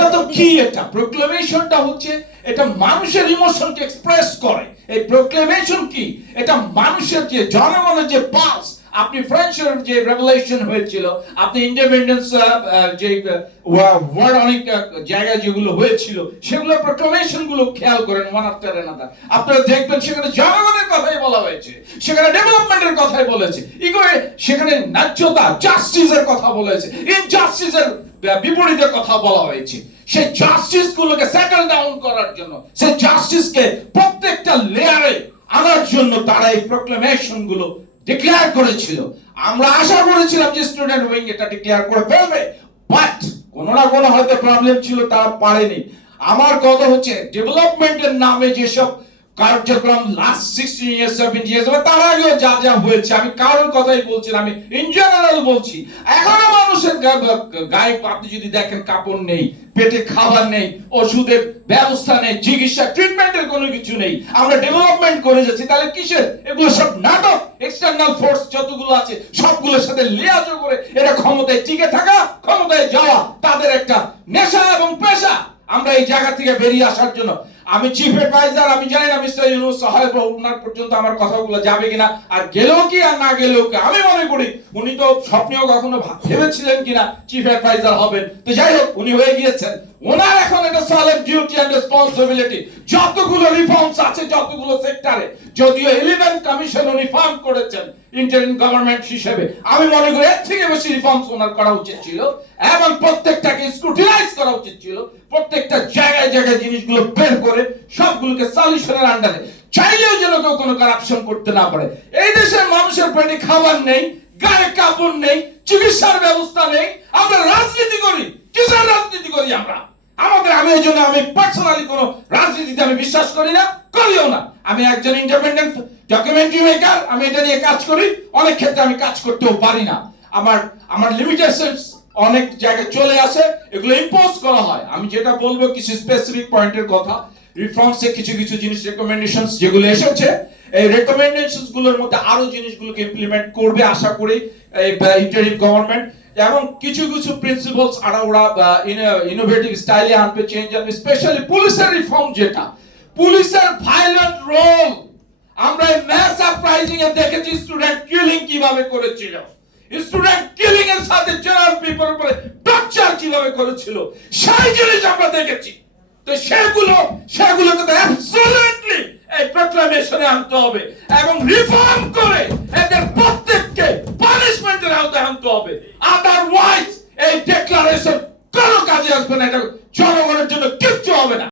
প্রোক্লেমেশনটা তো কি এটা? প্রোক্লেমেশনটা হচ্ছে এটা মানুষের ইমোশনকে এক্সপ্রেস করে। এই প্রোক্লেমেশন কি? এটা মানুষের যে জনগণের যে পাস আপনি ফ্রেঞ্চের যে রেভলিউশন হয়েছিল, আপনি ইন্ডিপেন্ডেন্স যে ওয়ার্ড অনেক জায়গায় যেগুলো হয়েছিল, সেগুলো প্রোক্লেমেশনগুলো খেয়াল করেন ওয়ান আফটার অ্যানাদার আপনারা দেখবেন সেখানে জনগণের কথাই বলা হয়েছে, সেখানে ডেভেলপমেন্টের কথাই বলেছে। ইগোয়ে সেখানে ন্যায্যতা জাস্টিসের কথা বলেছে। ইনজাস্টিসের বিপরীতে কথা বলা হয়েছে। সেই জাস্টিস গুলোকে সেটেল ডাউন করার জন্য, সেই জাস্টিসকে প্রত্যেকটা লেয়ারে আনার জন্য তারা এই প্রোক্লেমেশনগুলো ডিক্লেয়ার করেছিল। আমরা আশা করেছিলাম যে স্টুডেন্ট উইং এটা ডিক্লেয়ার করে ফেলবে বাট কোনো না কোনো হয়তো প্রবলেম ছিল, তারা পারেনি। আমার কথা হচ্ছে ডেভেলপমেন্টের নামে যেসব কার্যক্রম last sixteen years seventy years তার আগেও যা যা হয়েছে, আমি কারোর কথাই বলছি আমি ইন জেনারেল বলছি। এখনও গায়ে যদি দেখেন কাপড় নেই, পেটে খাবার নেই, ওষুধের ব্যবস্থা নেই, চিকিৎসা ট্রিটমেন্টের কোনো কিছু নেই, আমরা ডেভেলপমেন্ট করে যাচ্ছি, তাহলে কিসের? এগুলো সব নাটক এক্সটার্নাল ফোর্স যতগুলো আছে, সবগুলোর সাথে করে এরা ক্ষমতায় টিকে থাকা, ক্ষমতায় যাওয়া, তাদের একটা নেশা এবং পেশা। আমরা এই জায়গা থেকে বেরিয়ে আসার জন্য আমি চিফ অ্যাডভাইজার আমি জানি না মিস্টার ইউনুস সহায় ওনার পর্যন্ত আমার কথাগুলো যাবে কিনা, আর গেলেও কি আর না গেলেও কি, আমি মনে করি উনি তো স্বপ্নেও কখনো ভেবেছিলেন কিনা চিফ অ্যাডভাইজার হবেন। তো যাই হোক, উনি হয়ে গিয়েছেন। ওনার এখন একটা সলিড ডিউটি এন্ড রেসপন্সিবিলিটি যতগুলো রিফর্মস আছে, যতগুলো সেক্টরে যদিও ইলেভেন কমিশন উনি ফর্ম করেছেন ইন্টারিম গভর্নমেন্ট হিসেবে। আমি মনে করি এর থেকে বেশি রিফর্মস ওনার করা উচিত ছিল। এবং প্রত্যেকটাকে স্ক্রুটিনাইজ করা উচিত ছিল। প্রত্যেকটা জায়গায় জায়গায় জিনিসগুলো বের করে সবগুলোকে সলিউশনের আন্ডারে চাইলেও যেন কেউ কোনো কারাপশন করতে না পারে। এই দেশের মানুষের পেটে খাবার নেই, গায়ে কাপড় নেই, চিকিৎসার ব্যবস্থা নেই। আমরা রাজনীতি করি। কিসের রাজনীতি করি আমরা? আমাদের আমি এই জন্য আমি পার্সোনালি কোনো রাজনীতিতে আমি বিশ্বাস করি না, করিও না। আমি একজন ইন্ডিপেন্ডেন্ট ডকুমেন্টারি মেকার আমি এটা নিয়ে কাজ করি, অনেক ক্ষেত্রে আমি কাজ করতেও পারি না। আমার আমার লিমিটেশনস অনেক জায়গায় চলে আসে, এগুলো ইম্পোজ করা হয়। আমি যেটা বলব কিছু স্পেসিফিক পয়েন্টের কথা। রিফর্মসে কিছু কিছু জিনিস রেকমেন্ডেশনস যেগুলো এসেছে, এই রেকমেন্ডেশনসগুলোর মধ্যে আরও জিনিসগুলোকে ইমপ্লিমেন্ট করবে আশা করি ইন্টারিম গভর্নমেন্ট এবং কিছু কিছু প্রিন্সিপালস আরা ওরা ইনোভেটিভ স্টাইলে আনবে চেঞ্জ আনবে স্পেশালি পুলিশের রিফর্ম যেটা। পুলিশের ভায়োলেন্ট রোল আমরা ম্যাস আপরাইজিং এ দেখেছি স্টুডেন্ট কিলিং কীভাবে করেছিল। স্টুডেন্ট কিলিং এর সাথে জেনারেল পিপল উপরে টর্চার কীভাবে করেছিল, সেই জিনিস আমরা দেখেছি। সেগুলো, সেগুলোকে এই আনতে হবে এবং রিফর্ম করে এদের প্রত্যেককে পানিশমেন্টের আওতায় আনতে হবে। আদারওয়াইজ এই ডেক্লারেশন কোনো কাজে আসবে না, এটা জনগণের জন্য কিচ্ছু হবে না।